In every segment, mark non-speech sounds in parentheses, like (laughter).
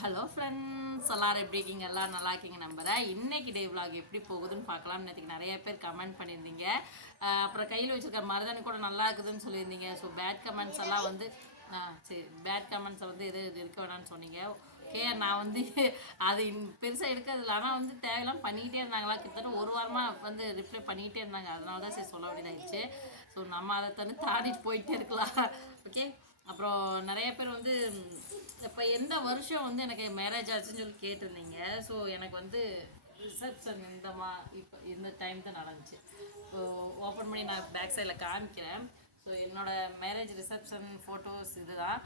Hello friends எல்லாரும் எப்படி இருக்கீங்க? எல்லாம் நல்லா இருக்கீங்க நம்புறேன். இன்னைக்கு டே விளாக் எப்படி போகுதுன்னு பார்க்கலாம் நேற்றுக்கு நிறைய பேர் கமெண்ட் பண்ணியிருந்தீங்க. அப்புறம் கையில் வச்சுருக்க மருதாணி கூட நல்லா இருக்குதுன்னு சொல்லியிருந்தீங்க. ஸோ பேட் கமெண்ட்ஸ் எல்லாம் வந்து ஆ சரி பேட் கமெண்ட்ஸை வந்து எது இது இருக்க வேணாம்னு சொன்னீங்க. ஓகே நான் வந்து அது பெருசாக எடுக்கிறது இல்லை. ஆனால் வந்து தேவையெல்லாம் பண்ணிக்கிட்டே இருந்தாங்களா? கிட்டத்தட்ட ஒரு வாரமாக வந்து ரிப்ளை பண்ணிக்கிட்டே இருந்தாங்க. அதனால தான் சரி சொல்ல வேண்டியதாகிடுச்சு ஸோ நம்ம அதை தந்து தாண்டிட்டு போயிட்டே இருக்கலாம். ஓகே அப்புறம் நிறைய பேர் வந்து இப்போ எந்த வருஷம் வந்து எனக்கு மேரேஜ் ஆச்சுன்னு சொல்லி கேட்டிருந்தீங்க. ஸோ எனக்கு வந்து ரிசப்ஷன் இந்த மா இப்போ இந்த டைம் தான் நடந்துச்சு. ஸோ ஓப்பன் பண்ணி நான் பேக் சைடில் காமிக்கிறேன். ஸோ என்னோடய மேரேஜ் ரிசப்ஷன் ஃபோட்டோஸ் இதுதான்.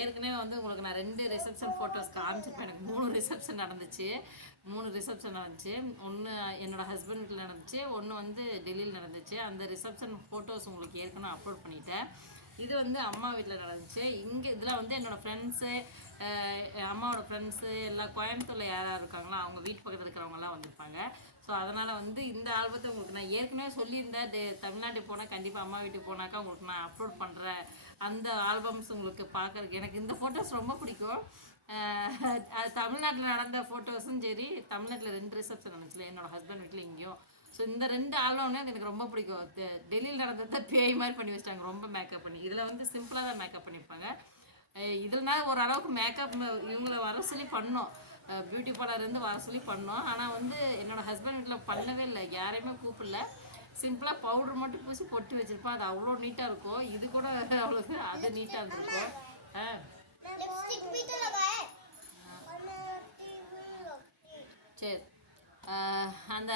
ஏற்கனவே வந்து உங்களுக்கு நான் ரெண்டு ரிசப்ஷன் ஃபோட்டோஸ் காமிச்சிருப்பேன். எனக்கு மூணு ரிசப்ஷன் நடந்துச்சு. மூணு ரிசப்ஷன் நடந்துச்சு. ஒன்று என்னோடய ஹஸ்பண்ட் நடந்துச்சு. ஒன்று வந்து டெல்லியில் நடந்துச்சு. அந்த ரிசப்ஷன் ஃபோட்டோஸ் உங்களுக்கு ஏற்கனவே அப்லோட் பண்ணிட்டேன். இது வந்து அம்மா வீட்டில் நடந்துச்சு. இங்கே இதில் வந்து என்னோடய ஃப்ரெண்ட்ஸு அம்மாவோட ஃப்ரெண்ட்ஸு எல்லாம் கோயம்புத்தூரில் யார் யார் இருக்காங்களோ அவங்க வீட்டு பக்கத்தில் இருக்கிறவங்கலாம் வந்திருப்பாங்க. ஸோ அதனால் வந்து இந்த ஆல்பத்தை உங்களுக்கு நான் ஏற்கனவே சொல்லியிருந்தேன். டே தமிழ்நாட்டுக்கு போனால் கண்டிப்பாக அம்மா வீட்டுக்கு போனாக்கா உங்களுக்கு நான் அப்லோட் பண்ணுறேன் அந்த ஆல்பம்ஸ் உங்களுக்கு பார்க்கறதுக்கு எனக்கு இந்த ஃபோட்டோஸ் ரொம்ப பிடிக்கும். அது தமிழ்நாட்டில் நடந்த ஃபோட்டோஸும் சரி தமிழ்நாட்டில் ரெண்டு ரிசப்ஷன் நடந்துச்சுல என்னோட ஹஸ்பண்ட் வீட்டில் இங்கேயும். ஸோ இந்த ரெண்டு ஆல்பம்னா எனக்கு ரொம்ப பிடிக்கும். டெல்லியில் நடந்ததை பேய் மாதிரி பண்ணி வச்சிட்டாங்க. ரொம்ப மேக்கப் பண்ணி. இதில் வந்து சிம்பிளாக தான் மேக்கப் பண்ணியிருப்பாங்க. இதுலனா ஓரளவுக்கு மேக்கப் இவங்கள வர சொல்லி பண்ணோம். பியூட்டி பார்லர்லேருந்து வர சொல்லி பண்ணோம். ஆனால் வந்து என்னோடய ஹஸ்பண்ட் வீட்டில் பண்ணவே இல்லை. யாரையுமே கூப்பிடல. சிம்பிளாக பவுடர் மட்டும் பூசி பொட்டு வச்சுருப்போம் அது அவ்வளோ நீட்டாக இருக்கும். இது கூட அவ்வளோக்கு அது நீட்டாக இருந்திருக்கும் ஆ. சரி. அந்த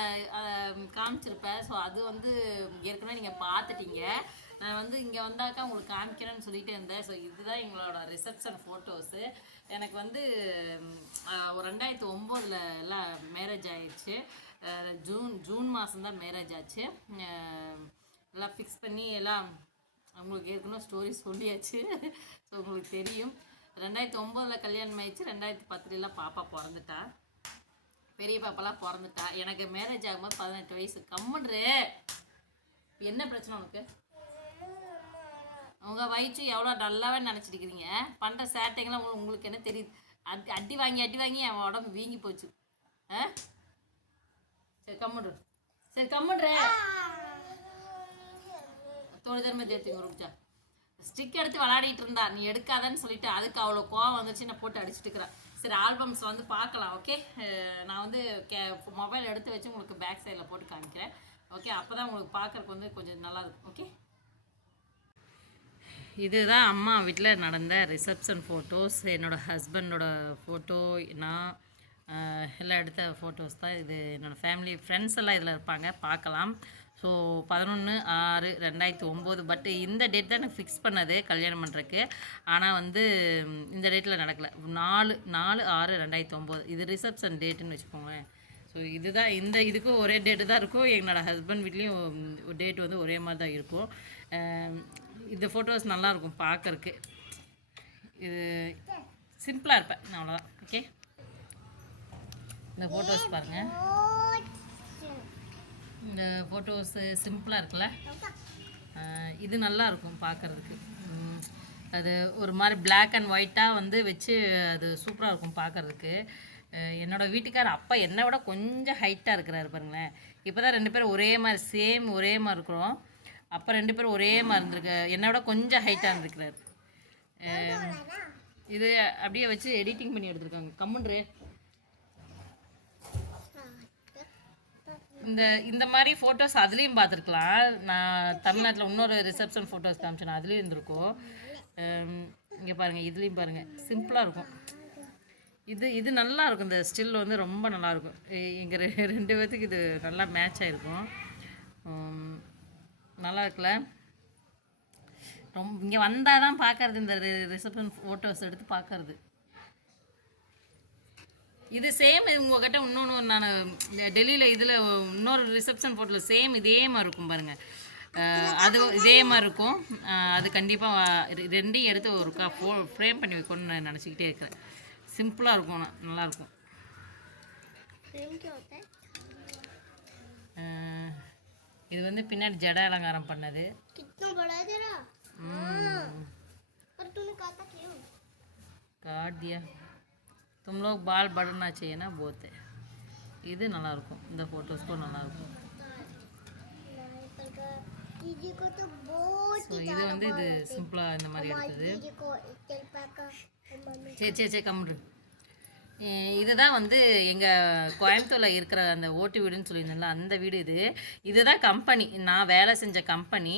காமிச்சிருப்பேன் ஸோ அது வந்து ஏற்கனவே நீங்கள் பார்த்துட்டீங்க. நான் வந்து இங்கே வந்தாக்கா உங்களுக்கு காமிக்கிறேன்னு சொல்லிகிட்டே இருந்தேன். ஸோ இதுதான் எங்களோட ரிசப்ஷன் ஃபோட்டோஸு எனக்கு வந்து ஒரு ரெண்டாயிரத்தி ஒம்போதில் எல்லாம் மேரேஜ் ஆயிடுச்சு. ஜூன் ஜூன் மாதம் தான் மேரேஜ் ஆச்சு. எல்லாம் ஃபிக்ஸ் பண்ணி எல்லாம் உங்களுக்கு ஏற்கனவே ஸ்டோரி சொல்லியாச்சு. ஸோ உங்களுக்கு தெரியும். ரெண்டாயிரத்தி ஒம்போதில் கல்யாணம் ஆயிடுச்சு. ரெண்டாயிரத்தி பத்துலலாம் பாப்பா பிறந்துட்டா. பெரிய பாப்பாலாம் பிறந்துட்டா. எனக்கு மேரேஜ் ஆகும்போது பதினெட்டு வயசு. கம்முன்று என்ன பிரச்சனை உனக்கு? உங்கள் வயிற்று எவ்வளோ நல்லாவே நினச்சிருக்கிறீங்க? பண்ணுற சேட்டைங்களாம் உங்களுக்கு- உங்களுக்கு என்ன தெரியுது? அடி அடி வாங்கி அடி வாங்கி என் உடம்பு வீங்கி போச்சு. ஆ? சரி கம்முன்று சரி கம்முன்று தோழி தர்ம தேர்த்திங்க ரூபிச்சா ஸ்டிக் எடுத்து விளையாடிட்டு இருந்தா. நீ எடுக்காதன்னு சொல்லிட்டு அதுக்கு அவ்வளோ கோவம் வந்துச்சு நான் போட்டு அடிச்சிட்டு இருக்கிறேன். சரி ஆல்பம்ஸ் வந்து பார்க்கலாம் ஓகே நான் வந்து கே மொபைல் எடுத்து வச்சு உங்களுக்கு பேக் சைடில் போட்டு காமிக்கிறேன். ஓகே அப்போ தான் உங்களுக்கு பார்க்குறக்கு வந்து கொஞ்சம் நல்லா இருக்கும் ஓகே இதுதான் அம்மா வீட்டில் நடந்த ரிசப்ஷன் ஃபோட்டோஸ் என்னோடய ஹஸ்பண்டோட ஃபோட்டோ நான் எல்லாம் எடுத்த ஃபோட்டோஸ் தான் இது. என்னோடய ஃபேமிலி ஃப்ரெண்ட்ஸ் எல்லாம் இதில் இருப்பாங்க. பார்க்கலாம். ஸோ பதினொன்று ஆறு ரெண்டாயிரத்தி ஒம்பது. பட் இந்த டேட் தான் எனக்கு ஃபிக்ஸ் பண்ணது கல்யாணம் பண்ணுறக்கு ஆனால் வந்து இந்த டேட்டில் நடக்கலை. நாலு நாலு ஆறு ரெண்டாயிரத்தி ஒம்பது. இது ரிசப்ஷன் டேட்டுன்னு வச்சுக்கோங்களேன். ஸோ இதுதான் இந்த இதுக்கும் ஒரே டேட்டு தான் இருக்கும். என்னோடய ஹஸ்பண்ட் வீட்லேயும் டேட் வந்து ஒரே மாதிரி தான் இருக்கும். இந்த ஃபோட்டோஸ் நல்லாயிருக்கும் பார்க்கறக்கு இது சிம்பிளாக இருப்பேன். அவ்வளோதான் ஓகே இந்த ஃபோட்டோஸ் பாருங்கள் இந்த ஃபோட்டோஸு சிம்பிளாக இருக்குல்ல? இது நல்லா இருக்கும் பார்க்கறதுக்கு அது ஒரு மாதிரி பிளாக் அண்ட் ஒயிட்டாக வந்து வச்சு அது சூப்பராக இருக்கும் பார்க்கறதுக்கு என்னோடய வீட்டுக்கார் அப்பா என்னை விட கொஞ்சம் ஹைட்டாக இருக்கிறாரு பாருங்களேன். இப்போ தான் ரெண்டு பேரும் ஒரே மாதிரி சேம் ஒரே மாதிரி இருக்கிறோம். அப்போ ரெண்டு பேரும் ஒரே மாதிரி இருந்திருக்கு. என்னை விட கொஞ்சம் ஹைட்டாக இருந்திருக்கிறார். இது அப்படியே வச்சு எடிட்டிங் பண்ணி எடுத்திருக்காங்க. கம்முன்றே இந்த இந்த மாதிரி ஃபோட்டோஸ் அதுலேயும் பார்த்துருக்கலாம். நான் தமிழ்நாட்டில் இன்னொரு ரிசப்ஷன் ஃபோட்டோஸ் காமிச்சேன் அதுலேயும் இருந்திருக்கும். இங்கே பாருங்கள் இதுலேயும் பாருங்கள் சிம்பிளாக இருக்கும். இது இது நல்லா இருக்கும். இந்த ஸ்டில் வந்து ரொம்ப நல்லா இருக்கும். எங்கள் ரெண்டு பேர்த்துக்கு இது நல்லா மேட்ச் ஆகிருக்கும் நல்லா இருக்குல்ல? ரொம்ப இங்கே வந்தால் தான் பார்க்கறது இந்த ரிசப்ஷன் ஃபோட்டோஸ் எடுத்து பார்க்கறது. இது சேம் உங்ககிட்ட இன்னொன்று நான் டெல்லியில் இதில் இன்னொரு ரிசப்ஷன் ஃபோட்டோவில் சேம் இதே மாதிரி இருக்கும் பாருங்கள் அது இதே மாதிரி இருக்கும். அது கண்டிப்பாக ரெண்டையும் எடுத்து ஒருக்கா ஃபோ ஃப்ரேம் பண்ணி வைக்கணும்னு நான் நினச்சிக்கிட்டே இருக்கிறேன். சிம்பிளாக இருக்கும் நல்லாயிருக்கும் இது வந்து பின்னாடி ஜட அலங்காரம் பண்ணது. காட் तुम लोग बाल बढ़ना चाहिए ना बोलते இது நல்லாயிருக்கும் இந்த ஃபோட்டோஸ்க்கும் நல்லாயிருக்கும் दीदी को तो बहुत ஸோ இது வந்து இது சிம்பிளாக இந்த மாதிரி எடுத்தது दीदी को तेल पाका मम्मी சரி சரி சரி கம்ரு இதுதான் வந்து எங்கள் கோயம்புத்தூரில் இருக்கிற அந்த ஓட்டு வீடுன்னு சொல்லியிருந்தேன்ல அந்த வீடு இது இதுதான் கம்பெனி நான் வேலை செஞ்ச கம்பெனி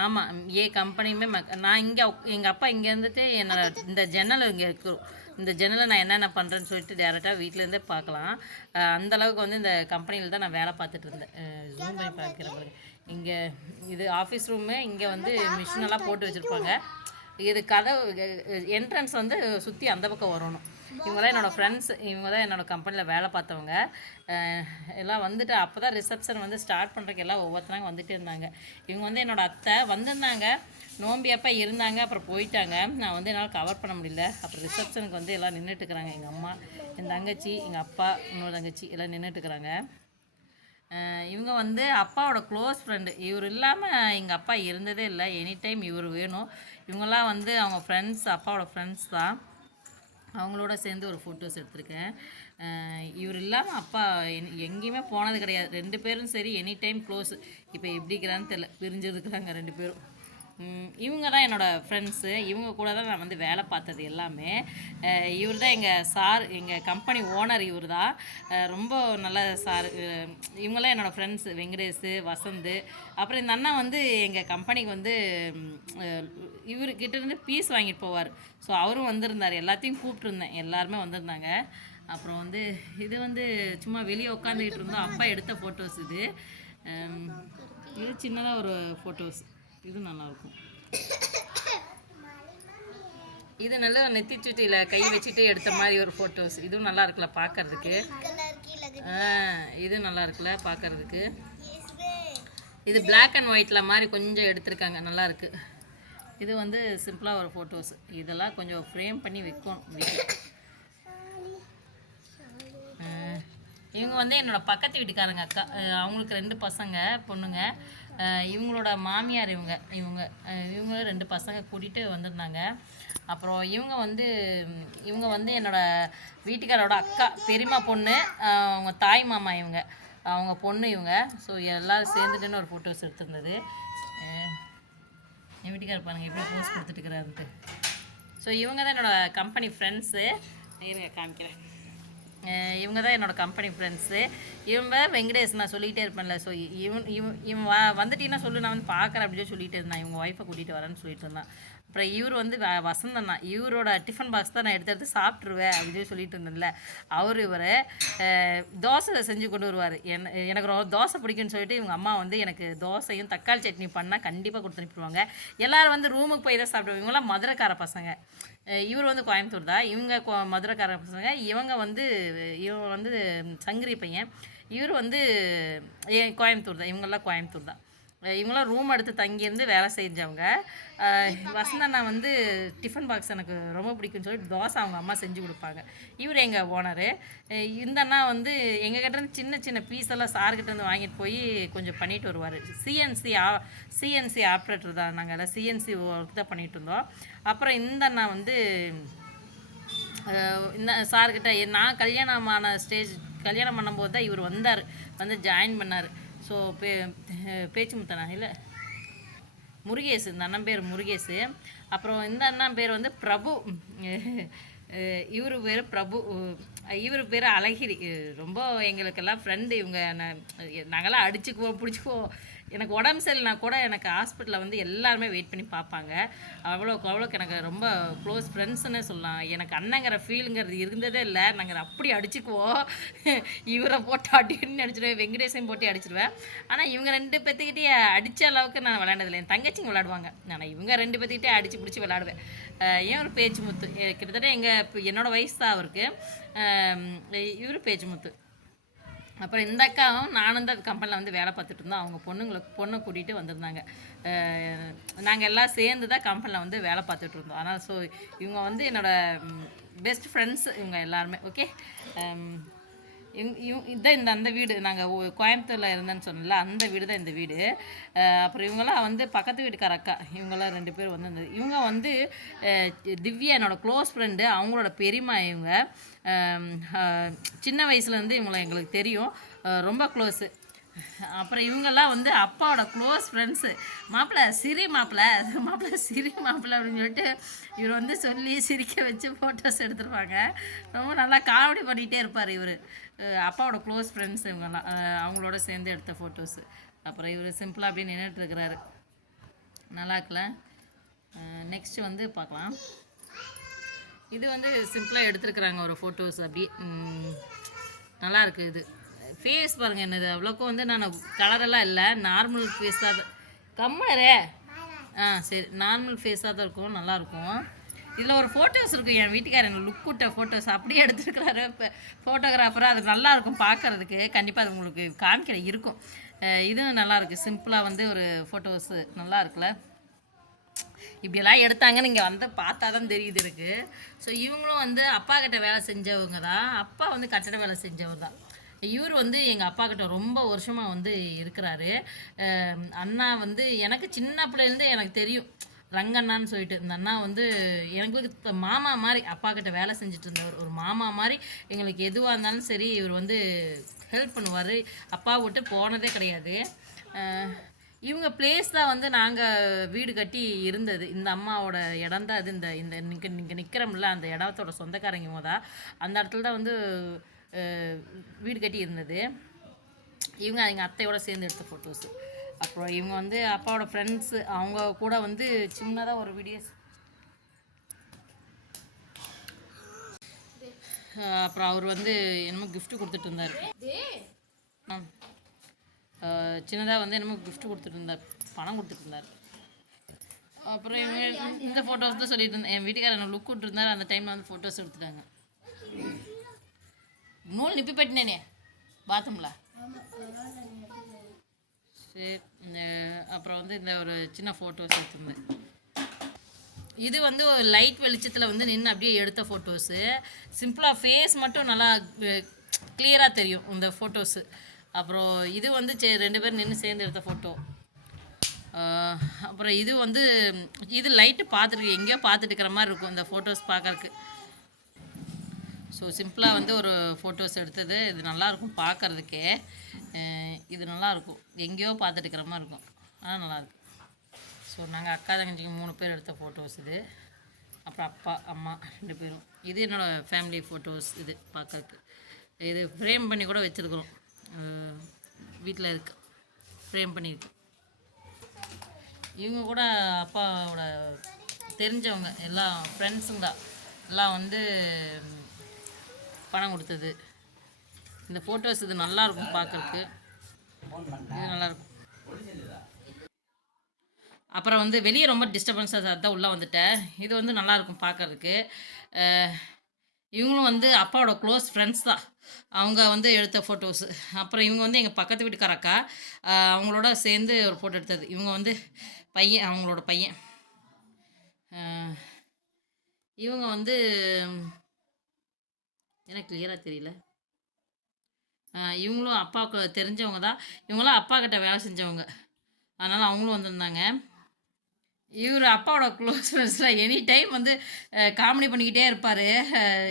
ஆமாம் ஏ கம்பெனியுமே மக் நான் இங்கே எங்கள் அப்பா இங்கே இருந்துட்டு என்னோட இந்த ஜன்னல் இங்கே இருக்கும் இந்த ஜன்னலை நான் என்னென்ன பண்ணுறேன்னு சொல்லிட்டு டேரெக்டாக வீட்டிலேருந்தே பார்க்கலாம். அந்தளவுக்கு அந்த அளவுக்கு வந்து இந்த கம்பெனியில் தான் நான் வேலை பார்த்துட்டு இருந்தேன். ஜூம் பண்ணி பார்க்குற இங்கே இது ஆஃபீஸ் ரூமு இங்கே வந்து மிஷினெல்லாம் போட்டு வச்சுருப்பாங்க. இது கதவு என்ட்ரன்ஸ் வந்து சுற்றி அந்த பக்கம் வரணும். இவங்க தான் என்னோடய ஃப்ரெண்ட்ஸ் இவங்க தான் என்னோடய கம்பெனியில் வேலை பார்த்தவங்க. எல்லாம் வந்துட்டு அப்போ தான் ரிசப்ஷன் வந்து ஸ்டார்ட் பண்ணுறக்கு எல்லாம் ஒவ்வொருத்தராங்க வந்துட்டு இருந்தாங்க. இவங்க வந்து என்னோடய அத்தை வந்திருந்தாங்க. நோம்பி அப்போ இருந்தாங்க அப்புறம் போயிட்டாங்க. நான் வந்து என்னால் கவர் பண்ண முடியல. அப்புறம் ரிசப்ஷனுக்கு வந்து எல்லாம் நின்றுட்டுக்கிறாங்க எங்கள் அம்மா என் தங்கச்சி எங்கள் அப்பா இன்னொரு தங்கச்சி எல்லாம் நின்றுட்டுருக்குறாங்க இவங்க வந்து அப்பாவோட க்ளோஸ் ஃப்ரெண்டு இவர் இல்லாமல் எங்கள் அப்பா இருந்ததே இல்லை. எனி டைம் இவர் வேணும். இவங்கெல்லாம் வந்து அவங்க ஃப்ரெண்ட்ஸ் அப்பாவோட ஃப்ரெண்ட்ஸ் தான். அவங்களோட சேர்ந்து ஒரு ஃபோட்டோஸ் எடுத்திருக்கேன். இவர் இல்லாமல் அப்பா எங்கேயுமே போனது கிடையாது. ரெண்டு பேரும் சரி எனி டைம் க்ளோஸ் இப்போ எப்படிக்கிறான்னு தெரில பிரிஞ்சிருக்கிறாங்க ரெண்டு பேரும். இவங்க தான் என்னோடய ஃப்ரெண்ட்ஸு இவங்க கூட தான் நான் வந்து வேலை பார்த்தது எல்லாமே. இவர் தான் எங்கள் சார் எங்கள் கம்பெனி ஓனர் இவர் தான் ரொம்ப நல்ல சார். இவங்கெல்லாம் என்னோடய ஃப்ரெண்ட்ஸு வெங்கடேஷ் வசந்த். அப்புறம் இந்த அண்ணா வந்து எங்கள் கம்பெனிக்கு வந்து இவர்கிட்ட இருந்து பீஸ் வாங்கிட்டு போவார். ஸோ அவரும் வந்திருந்தார். எல்லாத்தையும் கூப்பிட்டுருந்தேன். எல்லாருமே வந்திருந்தாங்க. அப்புறம் வந்து இது வந்து சும்மா வெளியே உட்காந்துக்கிட்டு இருந்தோம். அப்பா எடுத்த ஃபோட்டோஸ் இது. இது சின்னதாக ஒரு ஃபோட்டோஸ் இது நல்லாயிருக்கும் (coughs) இது நல்லா நெத்தி சுட்டியில் கை வச்சுட்டு எடுத்த மாதிரி ஒரு ஃபோட்டோஸ் இதுவும் நல்லா இருக்குல்ல பார்க்கறதுக்கு இது நல்லா இருக்குல்ல பார்க்கறதுக்கு இது பிளாக் அண்ட் ஒயிட்டில் மாதிரி கொஞ்சம் எடுத்திருக்காங்க நல்லாயிருக்கு இது வந்து சிம்பிளாக ஒரு ஃபோட்டோஸ் இதெல்லாம் கொஞ்சம் ஃப்ரேம் பண்ணி வைக்கணும் இவங்க வந்து என்னோடய பக்கத்து வீட்டுக்காரங்க அக்கா. அவங்களுக்கு ரெண்டு பசங்க பொண்ணுங்க. இவங்களோட மாமியார் இவங்க இவங்க இவங்க ரெண்டு பசங்க கூட்டிகிட்டு வந்திருந்தாங்க. அப்புறம் இவங்க வந்து இவங்க வந்து என்னோடய வீட்டுக்காரோட அக்கா பெரியம்மா பொண்ணு அவங்க தாய் மாமா இவங்க அவங்க பொண்ணு இவங்க. ஸோ எல்லோரும் சேர்ந்துட்டுன்னு ஒரு ஃபோட்டோஸ் எடுத்திருந்தது. என் வீட்டுக்கார் பாருங்க எப்படி போஸ் கொடுத்துட்டுருக்கிறாருன்ட்டு ஸோ இவங்க தான் என்னோட கம்பெனி ஃப்ரெண்ட்ஸு இருங்க காமிக்கிறேன். இவங்க தான் என்னோட கம்பெனி ஃப்ரெண்ட்ஸு இவன் வெங்கடேஷ் நான் சொல்லிகிட்டே இருப்பேன்ல ஸோ இவன் இவன் இவன் வந்துட்டீங்கன்னா சொல்லு நான் வந்து பார்க்குறேன் அப்படின்னு சொல்லிட்டு இருந்தான். இவங்க ஒய்ஃபை கூட்டிகிட்டு வரேன்னு சொல்லிட்டு இருந்தான். அப்புறம் இவர் வந்து வ- வசந்தண்ணா இவரோட டிஃபன் பாக்ஸ் தான் நான் எடுத்து எடுத்து சாப்பிட்ருவேன் அப்படின்னு சொல்லிட்டு இருந்தேன்ல. அவர் இவர் தோசை செஞ்சு கொண்டு வருவார். என் எனக்கு ரொம்ப தோசை பிடிக்கும்னு சொல்லிட்டு இவங்க அம்மா வந்து எனக்கு தோசையும் தக்காளி சட்னி பண்ணால் கண்டிப்பாக கொடுத்து அனுப்பிடுவாங்க. எல்லோரும் வந்து ரூமுக்கு போய் தான் சாப்பிடுவாங்க. இவங்களாம் மதுரைக்கார பசங்க. இவர் வந்து கோயம்புத்தூர் தான். இவங்க கோ- மதுரைக்கார பசங்க. இவங்க வந்து இவங்க வந்து சங்கரி பையன். இவர் வந்து ஏ- கோயம்புத்தூர் தான். இவங்கெல்லாம் கோயம்புத்தூர் தான். இவங்களாம் ரூம் எடுத்து தங்கியிருந்து வேலை செஞ்சவங்க. வசந்த வசந்தண்ணா வந்து டிஃபன் பாக்ஸ் எனக்கு ரொம்ப பிடிக்கும்னு சொல்லி தோசை அவங்க அம்மா செஞ்சு கொடுப்பாங்க. இவர் எங்கள் ஓனரு இந்த அண்ணா வந்து எங்கள் கிட்டேருந்து சின்ன சின்ன பீஸ் எல்லாம் சார்கிட்டேருந்து வாங்கிட்டு போய் கொஞ்சம் பண்ணிட்டு வருவார். சிஎன்சி ஆ சிஎன்சி ஆப்ரேட்டர் தான் நாங்கள் எல்லாம். சிஎன்சி ஒர்க் தான் பண்ணிகிட்டு இருந்தோம். அப்புறம் இந்த அண்ணா வந்து இந்த சார்கிட்ட நான் கல்யாணமான ஸ்டேஜ் கல்யாணம் பண்ணும்போது தான் இவர் வந்தார். வந்து ஜாயின் பண்ணார். ஸோ பே பேச்சு முத்தனா இல்லை? முருகேசு இந்த அண்ணன் பேர் முருகேசு. அப்புறம் இந்த அண்ணன் பேர் வந்து பிரபு. இவர் பேர் பிரபு. இவர் பேர் அழகிரி. ரொம்ப எங்களுக்கெல்லாம் ஃப்ரெண்டு இவங்க. நாங்களாம் அடிச்சுக்குவோம் பிடிச்சிக்குவோம். எனக்கு உடம்பு சரியில்லைனா கூட எனக்கு ஹாஸ்பிட்டலில் வந்து எல்லாருமே வெயிட் பண்ணி பார்ப்பாங்க. அவ்வளோக்கு அவ்வளோக்கு எனக்கு ரொம்ப க்ளோஸ் ஃப்ரெண்ட்ஸ்னே சொல்லலாம். எனக்கு அண்ணங்கிற ஃபீலுங்கிறது இருந்ததே இல்லை. நாங்கள் அப்படி அடிச்சுக்குவோம். இவரை போட்டு அடின்னு அடிச்சிடுவேன் வெங்கடேசன் போட்டு அடிச்சிடுவேன். ஆனால் இவங்க ரெண்டு பேர்த்துக்கிட்டே அடித்த அளவுக்கு நான் விளையாண்டதில்லை என் தங்கச்சிங்க விளையாடுவாங்க. நான் இவங்க ரெண்டு பேர்த்துக்கிட்டே அடித்து பிடிச்சி விளையாடுவேன். ஏன் ஒரு பேச்சு முத்து? கிட்டத்தட்ட எங்கள் என்னோடய வயசு தான் அவருக்கு. இவர் பேச்சு முத்து. அப்புறம் இந்த அக்காவும் நானும் தான் கம்பெனியில் வந்து வேலை பார்த்துட்டு இருந்தோம். அவங்க பொண்ணுங்களை பொண்ணை கூட்டிகிட்டு வந்திருந்தாங்க. நாங்கள் எல்லாம் சேர்ந்து தான் கம்பெனியில் வந்து வேலை பார்த்துட்டு இருந்தோம். ஆனால் ஸோ இவங்க வந்து என்னோடய பெஸ்ட் ஃப்ரெண்ட்ஸ் இவங்க எல்லாருமே ஓகே இதான் இந்த அந்த வீடு. நாங்கள் கோயம்புத்தூரில் இருந்தேன்னு சொன்னல அந்த வீடு தான் இந்த வீடு. அப்புறம் இவங்கெல்லாம் வந்து பக்கத்து வீட்டுக்கார அக்கா இவங்கெல்லாம் ரெண்டு பேர் வந்து இவங்க வந்து திவ்யா என்னோடய க்ளோஸ் ஃப்ரெண்டு அவங்களோட பெரியம்மா இவங்க. சின்ன வயசுலேருந்து இவங்களை எங்களுக்கு தெரியும். ரொம்ப க்ளோஸு. அப்புறம் இவங்கெல்லாம் வந்து அப்பாவோட க்ளோஸ் ஃப்ரெண்ட்ஸு. மாப்பிள்ளை சிரி மாப்பிள்ளை மாப்பிள்ளை சிரி மாப்பிள்ளை அப்படின்னு சொல்லிட்டு இவர் வந்து சொல்லி சிரிக்க வச்சு ஃபோட்டோஸ் எடுத்துருவாங்க ரொம்ப நல்லா காமெடி பண்ணிகிட்டே இருப்பார் இவர். அப்பாவோட க்ளோஸ் ஃப்ரெண்ட்ஸ் இவங்கெல்லாம் அவங்களோட சேர்ந்து எடுத்த ஃபோட்டோஸு அப்புறம் இவர் சிம்பிளாக அப்படியே நின்றுட்டு இருக்கிறாரு. நல்லா இருக்குல்ல? நெக்ஸ்ட் வந்து பார்க்கலாம். இது வந்து சிம்பிளாக எடுத்துருக்குறாங்க ஒரு ஃபோட்டோஸ் அப்படி. நல்லா இருக்கு இது. ஃபேஸ் பாருங்க என்னது அவ்வளோக்கும் வந்து நான் கலரெல்லாம் இல்லை. நார்மல் ஃபேஸ் தான் கம்மரே ஆ சரி நார்மல் ஃபேஸாக தான் இருக்கும் நல்லாயிருக்கும் இதில் ஒரு ஃபோட்டோஸ் இருக்கும் என் வீட்டுக்காரங்க லுக் விட்ட ஃபோட்டோஸ் அப்படியே எடுத்துருக்கிறாரு. இப்போ ஃபோட்டோகிராஃபராக அது நல்லா இருக்கும் பார்க்கறதுக்கு. கண்டிப்பாக அது உங்களுக்கு காமிக்கிற இருக்கும். இதுவும் நல்லா இருக்கு. சிம்பிளாக வந்து ஒரு ஃபோட்டோஸு நல்லா இருக்குல்ல. இப்படியெல்லாம் எடுத்தாங்கன்னு நீங்கள் வந்து பார்த்தா தான் தெரியுது இருக்கு. ஸோ இவங்களும் வந்து அப்பா கிட்ட வேலை செஞ்சவங்க தான். அப்பா வந்து கட்டட வேலை செஞ்சவர் தான். இவர் வந்து எங்கள் அப்பா கிட்ட ரொம்ப வருஷமாக வந்து இருக்கிறாரு. அண்ணா வந்து எனக்கு சின்ன பிள்ளைலேருந்து எனக்கு தெரியும். ரங்கண்ணான்னு சொல்லிட்டு இந்த அண்ணா வந்து எங்களுக்கு மாமா மாதிரி அப்பா கிட்ட வேலை செஞ்சுட்டு இருந்தவர் ஒரு மாமா மாதிரி எங்களுக்கு எதுவாக இருந்தாலும் சரி இவர் வந்து ஹெல்ப் பண்ணுவார். அப்பா விட்டு போனதே கிடையாது. இவங்க பிளேஸ் தான் வந்து நாங்கள் வீடு கட்டி இருந்தது. இந்த அம்மாவோட இடம் தான் இது இந்த இந்த இங்கே இங்கே நிற்கிறோம்ல அந்த இடத்தோட சொந்தக்காரங்க தான். அந்த இடத்துல தான் வந்து வீடு கட்டி இருந்தது. இவங்க எங்கள் அத்தையோட சேர்ந்து எடுத்த ஃபோட்டோஸு அப்புறம் இவங்க வந்து அப்பாவோட ஃப்ரெண்ட்ஸு அவங்க கூட வந்து சின்னதாக ஒரு வீடியோஸ் அப்புறம் அவர் வந்து என்னமோ கிஃப்ட் கொடுத்துட்டு இருந்தார். சின்னதாக வந்து என்னமோ கிஃப்ட் கொடுத்துட்டு இருந்தார். பணம் கொடுத்துட்டு இருந்தார். அப்புறம் இவங்க இந்த ஃபோட்டோஸ் தான் சொல்லிட்டு இருந்தேன் என் வீட்டுக்காரர் லுக் விட்டுருந்தார். அந்த டைமில் வந்து ஃபோட்டோஸ் எடுத்துட்டாங்க. நூல் நிப்பி பெட்டினேனே. பாத்ரூமில் சரி இந்த அப்புறம் வந்து இந்த ஒரு சின்ன ஃபோட்டோஸ் எடுத்திருந்தேன். இது வந்து ஒரு லைட் வெளிச்சத்தில் வந்து நின்று அப்படியே எடுத்த ஃபோட்டோஸு சிம்பிளாக ஃபேஸ் மட்டும் நல்லா கிளியராக தெரியும் இந்த ஃபோட்டோஸு அப்புறம் இது வந்து சே- ரெண்டு பேரும் நின்று சேர்ந்து எடுத்த ஃபோட்டோ அப்புறம் இது வந்து இது லைட்டு பார்த்துருக்கு எங்கேயோ பார்த்துட்டு இருக்கிற மாதிரி இருக்கும் இந்த ஃபோட்டோஸ் பார்க்கறக்கு ஸோ சிம்பிளாக வந்து ஒரு ஃபோட்டோஸ் எடுத்தது. இது நல்லாயிருக்கும் பார்க்கறதுக்கே இது நல்லாயிருக்கும் எங்கேயோ பார்த்துட்டுக்கிற மாதிரி இருக்கும் ஆனால் நல்லாயிருக்கும் ஸோ நாங்கள் அக்கா தங்கச்சிக்கு மூணு பேர் எடுத்த ஃபோட்டோஸ் இது. அப்புறம் அப்பா அம்மா ரெண்டு பேரும். இது என்னோடய ஃபேமிலி ஃபோட்டோஸ் இது பார்க்கறதுக்கு இது ஃப்ரேம் பண்ணி கூட வச்சுருக்குறோம். வீட்டில் இருக்கு. ஃப்ரேம் பண்ணியிருக்கு இவங்க கூட அப்பாவோட தெரிஞ்சவங்க. எல்லாம் ஃப்ரெண்ட்ஸுங்க தான் எல்லாம் வந்து பணம் கொடுத்தது. இந்த ஃபோட்டோஸ் இது நல்லா இருக்கும் பார்க்கறதுக்கு. இது நல்லா இருக்கும் அப்புறம் வந்து வெளியே ரொம்ப டிஸ்டர்பன்ஸாக தான் உள்ளே வந்துட்டேன் இது வந்து நல்லாயிருக்கும் பார்க்கறதுக்கு. இவங்களும் வந்து அப்பாவோட க்ளோஸ் ஃப்ரெண்ட்ஸ் தான். அவங்க வந்து எடுத்த ஃபோட்டோஸு அப்புறம் இவங்க வந்து எங்கள் பக்கத்து வீட்டுக்கார அக்கா அவங்களோட சேர்ந்து ஒரு ஃபோட்டோ எடுத்தது. இவங்க வந்து பையன் அவங்களோட பையன். இவங்க வந்து எனக்கு கிளியராக தெரியல. இவங்களும் அப்பாவுக்கு தெரிஞ்சவங்க தான். இவங்களாம் அப்பா கிட்ட வேலை செஞ்சவங்க. அதனால் அவங்களும் வந்திருந்தாங்க. இவர் அப்பாவோட க்ளோஸ் ஃப்ரெண்ட்ஸ்லாம் எனி டைம் வந்து காமெடி பண்ணிக்கிட்டே இருப்பார்.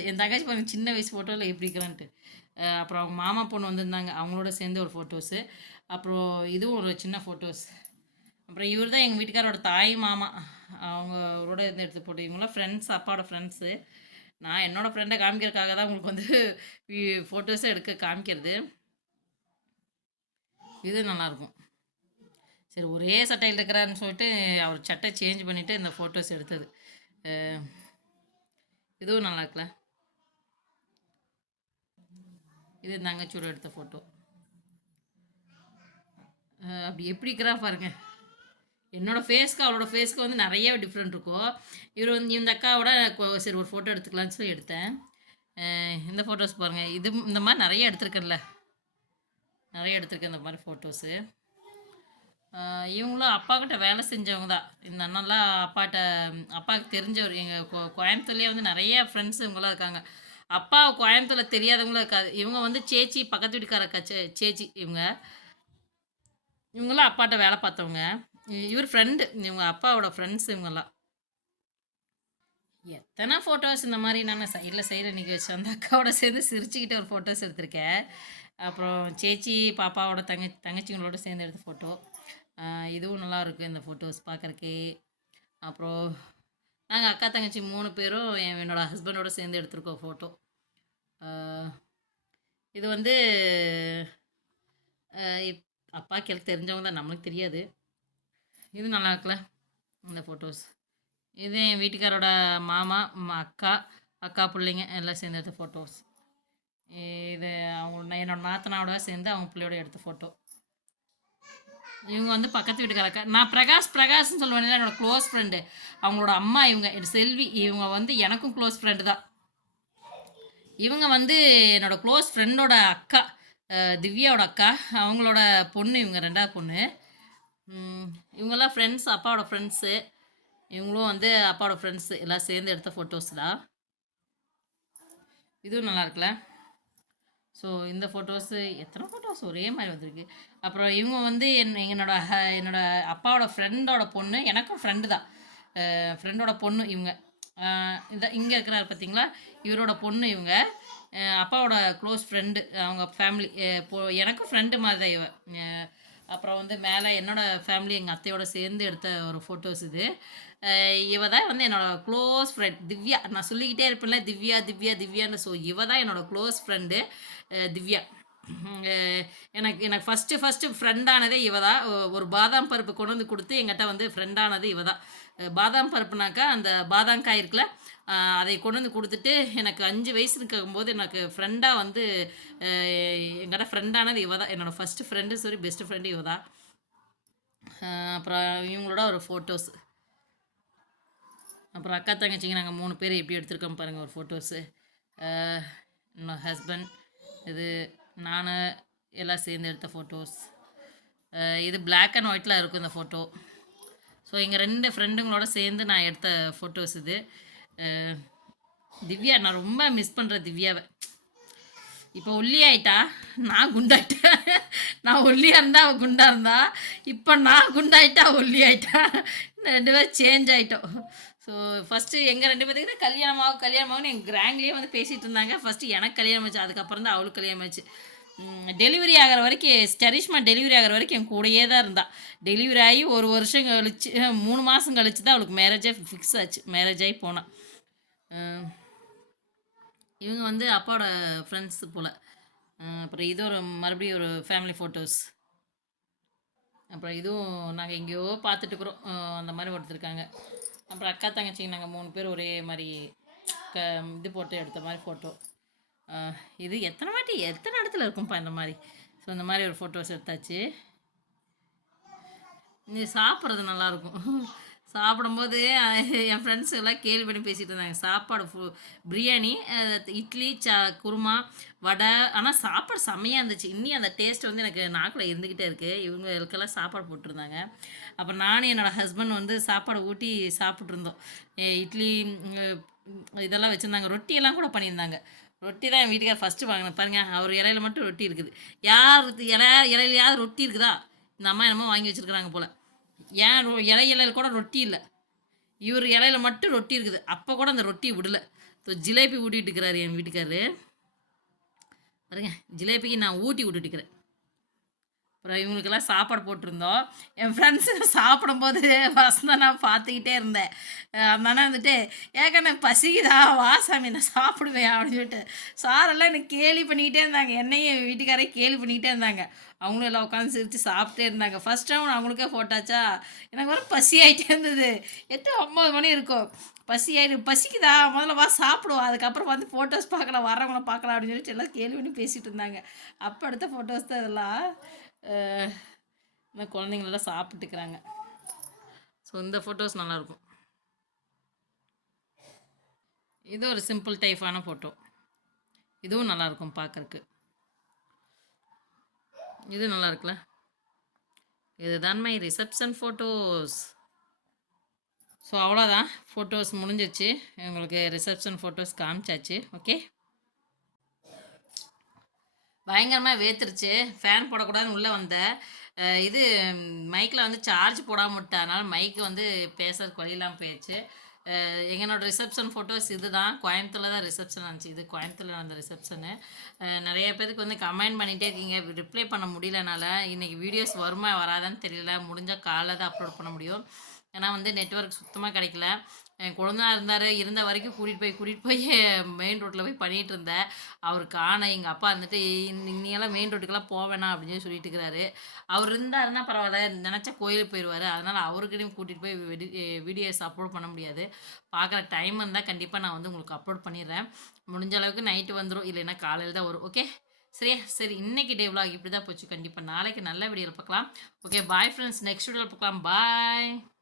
என் தங்கச்சி பாருங்க சின்ன வயசு ஃபோட்டோவில் எப்படி இருக்கிறான்ட்டு அப்புறம் அவங்க மாமா பொண்ணு வந்திருந்தாங்க. அவங்களோட சேர்ந்து ஒரு ஃபோட்டோஸு அப்புறம் இதுவும் ஒரு சின்ன ஃபோட்டோஸ் அப்புறம் இவர் தான் எங்கள் வீட்டுக்காரோட தாய் மாமா. அவங்களோட இருந்து எடுத்து போட்டு இவங்களாம் ஃப்ரெண்ட்ஸ் அப்பாவோட ஃப்ரெண்ட்ஸு நான் என்னோடய ஃப்ரெண்டை காமிக்கிறதுக்காக தான் உங்களுக்கு வந்து (laughs) ஃபோட்டோஸை எடுக்க காமிக்கிறது. இது நல்லாயிருக்கும் சரி ஒரே சட்டையில் இருக்கிறாருன்னு சொல்லிட்டு அவர் சட்டை சேஞ்ச் பண்ணிவிட்டு இந்த ஃபோட்டோஸ் எடுத்தது. இதுவும் நல்லா இருக்குல்ல? இது தங்கச்சூட எடுத்த ஃபோட்டோ அப்படி எப்படி இருக்கிறா பாருங்கள் என்னோட ஃபேஸ்க்கு அவளோட ஃபேஸ்க்கு வந்து நிறைய டிஃப்ரெண்ட் இருக்கும். இவர் வந்து இந்த அக்காவோட சரி ஒரு ஃபோட்டோ எடுத்துக்கலான்னு சொல்லி எடுத்தேன். இந்த ஃபோட்டோஸ் பாருங்கள் இது இந்த மாதிரி நிறைய எடுத்திருக்கேன்ல. நிறைய எடுத்திருக்கேன் இந்த மாதிரி ஃபோட்டோஸு இவங்களும் அப்பா கிட்ட வேலை செஞ்சவங்க தான். இந்த அண்ணன்லாம் அப்பாட்ட அப்பாவுக்கு தெரிஞ்சவர் எங்கள் கோ கோயம்புத்தூர்லேயே வந்து நிறைய ஃப்ரெண்ட்ஸ் இவங்களாம் இருக்காங்க. அப்பா கோயம்புத்தூரில் தெரியாதவங்களும் இருக்காது. இவங்க வந்து சேச்சி பக்கத்து வீட்டுக்கார சே சேச்சி இவங்க. இவங்களாம் அப்பாட்ட வேலை பார்த்தவங்க. இவர் ஃப்ரெண்டு இவங்க அப்பாவோட ஃப்ரெண்ட்ஸ் இவங்கெல்லாம். எத்தனை ஃபோட்டோஸ் இந்த மாதிரி நான் சைடில் சைடில் நிற்க வச்சு அந்த அக்காவோட சேர்ந்து சிரிச்சுக்கிட்டு ஒரு ஃபோட்டோஸ் எடுத்திருக்கேன். அப்புறம் சேச்சி பாப்பாவோட தங்க தங்கச்சிங்களோட சேர்ந்து எடுத்த ஃபோட்டோ இதுவும் நல்லா இந்த ஃபோட்டோஸ் பார்க்குறக்கே. அப்புறம் நாங்கள் அக்கா தங்கச்சி மூணு பேரும் என் என்னோட ஹஸ்பண்டோட சேர்ந்து எடுத்திருக்கோம் ஃபோட்டோ இது வந்து ஆஹ் இப்- அப்பாக்கு எனக்கு தெரிஞ்சவங்க தான் நம்மளுக்கு தெரியாது. இது நல்லா இருக்குல்ல இந்த ஃபோட்டோஸ் இது என் வீட்டுக்காரோட மாமா அக்கா அக்கா பிள்ளைங்க எல்லாம் சேர்ந்து எடுத்த ஃபோட்டோஸ் இது அவங்க என்னோட நாத்தனாவோட சேர்ந்து அவங்க பிள்ளையோட எடுத்த ஃபோட்டோ இவங்க வந்து பக்கத்து வீட்டுக்கார அக்கா நான் பிரகாஷ் பிரகாஷ்னு சொல்லுவேன் என்னோட க்ளோஸ் ஃப்ரெண்டு அவங்களோட அம்மா இவங்க என் செல்வி இவங்க வந்து எனக்கும் க்ளோஸ் ஃப்ரெண்டு தான். இவங்க வந்து என்னோட க்ளோஸ் ஃப்ரெண்டோட அக்கா திவ்யாவோட அக்கா அவங்களோட பொண்ணு இவங்க ரெண்டாவது பொண்ணு. இவங்கெல்லாம் ஃப்ரெண்ட்ஸ் அப்பாவோட ஃப்ரெண்ட்ஸு இவங்களும் வந்து அப்பாவோட ஃப்ரெண்ட்ஸு எல்லாம் சேர்ந்து எடுத்த ஃபோட்டோஸ் தான் இதுவும் நல்லா இருக்குல்ல? ஸோ இந்த ஃபோட்டோஸு எத்தனை ஃபோட்டோஸ் ஒரே மாதிரி வந்திருக்கு. அப்புறம் இவங்க வந்து என் என்னோட என்னோட அப்பாவோட ஃப்ரெண்டோட பொண்ணு. எனக்கும் ஃப்ரெண்டு தான். ஃப்ரெண்டோட பொண்ணு இவங்க. இந்த இங்கே இருக்கிறாரு பார்த்தீங்களா இவரோட பொண்ணு இவங்க. அப்பாவோட க்ளோஸ் ஃப்ரெண்டு அவங்க ஃபேமிலி எனக்கும் ஃப்ரெண்டு மாதிரி தான் இவன் அப்புறம் வந்து மேலே என்னோட ஃபேமிலி எங்கள் அத்தையோட சேர்ந்து எடுத்த ஒரு ஃபோட்டோஸ் இது. இவ தான் வந்து என்னோடய க்ளோஸ் ஃப்ரெண்ட் திவ்யா நான் சொல்லிக்கிட்டே இருப்பேன்ல திவ்யா திவ்யா திவ்யான்னு. ஸோ இவ தான் என்னோட க்ளோஸ் ஃப்ரெண்டு திவ்யா. எனக்கு எனக்கு ஃபஸ்ட்டு ஃபஸ்ட்டு ஃப்ரெண்டானதே இவ தான். ஒரு பாதாம் பருப்பு கொண்டு வந்து கொடுத்து எங்கிட்ட வந்து ஃப்ரெண்டானது இவ தான். பாதாம் பருப்புனாக்கா அந்த பாதாம் காய் இருக்குல்ல அதை கொண்டு வந்து கொடுத்துட்டு எனக்கு அஞ்சு வயசு இருக்கும்போது எனக்கு ஃப்ரெண்டாக வந்து அஹ் ஃப்ரெண்டானது இவ தான். என்னோடய ஃபஸ்ட்டு ஃப்ரெண்டு சரி பெஸ்ட்டு ஃப்ரெண்டு இவ தான். அப்புறம் இவங்களோட ஒரு ஃபோட்டோஸ் அப்புறம் அக்கா தங்கச்சிங்க நாங்கள் மூணு பேர் எப்படி எடுத்திருக்கோம் பாருங்கள் ஒரு ஃபோட்டோஸு என்னோட ஹஸ்பண்ட் இது நான் எல்லாம் சேர்ந்து எடுத்த ஃபோட்டோஸ் இது பிளாக் அண்ட் ஒயிட்டில் இருக்கும் இந்த ஃபோட்டோ ஸோ எங்கள் ரெண்டு ஃப்ரெண்டுங்களோட சேர்ந்து நான் எடுத்த ஃபோட்டோஸ் இது. திவ்யா நான் ரொம்ப மிஸ் பண்ணுறேன் திவ்யாவை. இப்போ ஒல்லி ஆயிட்டா? நான் குண்டாயிட்டேன். நான் ஒல்லியாக இருந்தா அவள் குண்டா இருந்தா? இப்போ நான் குண்டாயிட்டா ஒல்லி ஆயிட்டா? ரெண்டு பேரும் சேஞ்ச் ஆகிட்டோம் ஸோ ஃபஸ்ட்டு எங்கள் ரெண்டு பேருக்கு தான் கல்யாணம் ஆகும் கல்யாணம் ஆகும்னு எங்கள் கிராங்லேயே வந்து பேசிகிட்டு இருந்தாங்க. ஃபஸ்ட்டு எனக்கு கல்யாணம் ஆச்சு அதுக்கப்புறம் தான் அவளுக்கு கல்யாணம் ஆச்சு. டெலிவரி ஆகிற வரைக்கும் ஸ்டரிஷ்மா டெலிவரி ஆகிற வரைக்கும் என் கூடயே தான் இருந்தா. டெலிவரி ஆகி ஒரு வருஷம் கழிச்சு மூணு மாதம் கழிச்சு தான் அவளுக்கு மேரேஜே ஃபிக்ஸ் ஆச்சு. மேரேஜ் ஆகி போனான் இவங்க வந்து அப்பாவோட ஃப்ரெண்ட்ஸ் போல். அப்புறம் இது ஒரு மறுபடியும் ஒரு ஃபேமிலி ஃபோட்டோஸ் அப்புறம் இதுவும் நாங்கள் எங்கேயோ பார்த்துட்டுக்குறோம் அந்த மாதிரி கொடுத்துருக்காங்க அப்புறம் அக்கா தங்கச்சிங்க நாங்கள் மூணு பேர் ஒரே மாதிரி க இது போட்டு எடுத்த மாதிரி ஃபோட்டோ இது எத்தனை வாட்டி எத்தனை இடத்துல இருக்கும்ப்பா இந்த மாதிரி? ஸோ இந்த மாதிரி ஒரு ஃபோட்டோஸ் எடுத்தாச்சு. இது சாப்பிட்றது நல்லாயிருக்கும் சாப்பிடும்போது (laughs) என் ஃப்ரெண்ட்ஸ் எல்லாம் கேள்வி பண்ணி பேசிகிட்டு இருந்தாங்க. சாப்பாடு ஃபு பிரியாணி இட்லி ச குருமா வடை. ஆனால் சாப்பாடு செம்மையாக இருந்துச்சு. இன்னும் அந்த டேஸ்ட் வந்து எனக்கு நாக்கில் இருந்துக்கிட்டே இருக்குது இவங்களுக்கெல்லாம் சாப்பாடு போட்டிருந்தாங்க. அப்புறம் நானும் என்னோடய ஹஸ்பண்ட் வந்து சாப்பாடு ஊட்டி சாப்பிட்ருந்தோம் இட்லி இதெல்லாம் வச்சுருந்தாங்க. ரொட்டியெல்லாம் கூட பண்ணியிருந்தாங்க. ரொட்டி தான் என் வீட்டுக்கார் ஃபஸ்ட்டு வாங்கினேன் பாருங்கள் அவர் இலையில மட்டும் ரொட்டி இருக்குது. யார் இலை இலையிலையாவது ரொட்டி இருக்குதா? இந்த அம்மா என்னமோ வாங்கி வச்சுருக்குறாங்க போல். ஏன் ரொ- இலை இலையில கூட ரொட்டி இல்லை. இவர் இலையில மட்டும் ரொட்டி இருக்குது. அப்போ கூட அந்த ரொட்டி விடலை. ஸோ ஜிலேபி ஊட்டிட்டு இருக்கிறாரு என் வீட்டுக்காரரு. பாருங்க ஜிலேபிக்கு நான் ஊட்டி விட்டுட்டு இருக்கிறேன். அப்புறம் இவங்களுக்கெல்லாம் சாப்பாடு போட்டிருந்தோம். என் ஃப்ரெண்ட்ஸு (laughs) சாப்பிடும்போது வசந்தா நான் பார்த்துக்கிட்டே இருந்தேன். அந்த அண்ணா வந்துட்டு ஏக்கண்ணே பசிக்குதா? வா சாமி நான் சாப்பிடுவேன் அப்படின்னு சொல்லிட்டு. சாரெல்லாம் எனக்கு கேலி பண்ணிக்கிட்டே இருந்தாங்க. என்னையும் என் வீட்டுக்காரே கேலி பண்ணிக்கிட்டே இருந்தாங்க. அவங்களும் எல்லாம் உட்காந்து சிரித்து சாப்பிட்டே இருந்தாங்க. ஃபஸ்ட் டைம் அவங்களுக்கே போட்டாச்சா எனக்கு வர பசி ஆகிட்டே இருந்தது. எட்டு ஒம்பது மணி இருக்கும். பசி ஆயிடு பசிக்குதா? முதல்ல வா சாப்பிடுவோம் அதுக்கப்புறம் வந்து ஃபோட்டோஸ் பார்க்கலாம் வரவங்கள பார்க்கலாம் அப்படின்னு சொல்லிட்டு எல்லாம் கேள்வி பண்ணி பேசிகிட்டு இருந்தாங்க. அப்போ எடுத்த ஃபோட்டோஸ் தான் இதெல்லாம். இந்த குழந்தைங்களெல்லாம் சாப்பிட்டுக்கிறாங்க. ஸோ இந்த ஃபோட்டோஸ் நல்லாயிருக்கும். இது ஒரு சிம்பிள் டைப்பான ஃபோட்டோ இதுவும் நல்லாயிருக்கும் பார்க்கறக்கு இது நல்லா இருக்குல்ல இதுதான் மை ரிசப்ஷன் ஃபோட்டோஸ் ஸோ அவ்வளோதான். ஃபோட்டோஸ் முடிஞ்சிச்சு உங்களுக்கு ரிசப்ஷன் ஃபோட்டோஸ் காமிச்சாச்சு. ஓகே பயங்கரமாக வேத்துருச்சு. ஃபேன் போடக்கூடாதுன்னு உள்ளே வந்தேன் இது மைக்கில் வந்து சார்ஜ் போடாமல் விட்டேன் அதனால் மைக்கு வந்து பேசுறதுக்கு வழியெல்லாம் போயிடுச்சு எங்களோட ரிசப்ஷன் ஃபோட்டோஸ் இது தான் கோயம்புத்தூரில் தான் ரிசப்ஷன் ஆச்சு இது கோயம்புத்தூரில் நடந்த ரிசப்ஷனு நிறைய பேருக்கு வந்து கமெண்ட் பண்ணிகிட்டே இருக்கீங்க. ரிப்ளை பண்ண முடியலனால இன்றைக்கி வீடியோஸ் வருமா வராதான்னு தெரியல. முடிஞ்சால் காலைல தான் அப்லோட் பண்ண முடியும். ஏன்னா வந்து நெட்வொர்க் சுத்தமாக கிடைக்கல. என் குழந்தை இருந்தார் இருந்த வரைக்கும் கூட்டிகிட்டு போய் கூட்டிகிட்டு போய் (laughs) மெயின் ரோட்டில் போய் பண்ணிகிட்டு இருந்தேன். அவர் காண எங்கள் அப்பா இருந்துட்டு நீங்களாம் மெயின் ரோட்டுக்கெல்லாம் போவேணாம் அப்படின்னு சொல்லி சொல்லிட்டு இருக்கிறாரு. அவர் இருந்தாருன்னா பரவாயில்ல நினச்சா கோயிலுக்கு போயிடுவார் அதனால் அவருக்கிட்டையும் கூட்டிகிட்டு போய் வீடியோஸ் அப்லோட் பண்ண முடியாது. பார்க்குற டைம் இருந்தால் கண்டிப்பாக நான் வந்து உங்களுக்கு அப்லோட் பண்ணிடுறேன். முடிஞ்ச அளவுக்கு நைட்டு வந்துடும் இல்லைன்னா காலையில் தான் வரும். ஓகே சரியா? சரி இன்னைக்கு டே vlog இப்படி தான் போச்சு. கண்டிப்பாக நாளைக்கு நல்ல வீடியோவில் பார்க்கலாம். ஓகே பாய் ஃப்ரெண்ட்ஸ் நெக்ஸ்ட் வீடியோவில் பார்க்கலாம். பாய்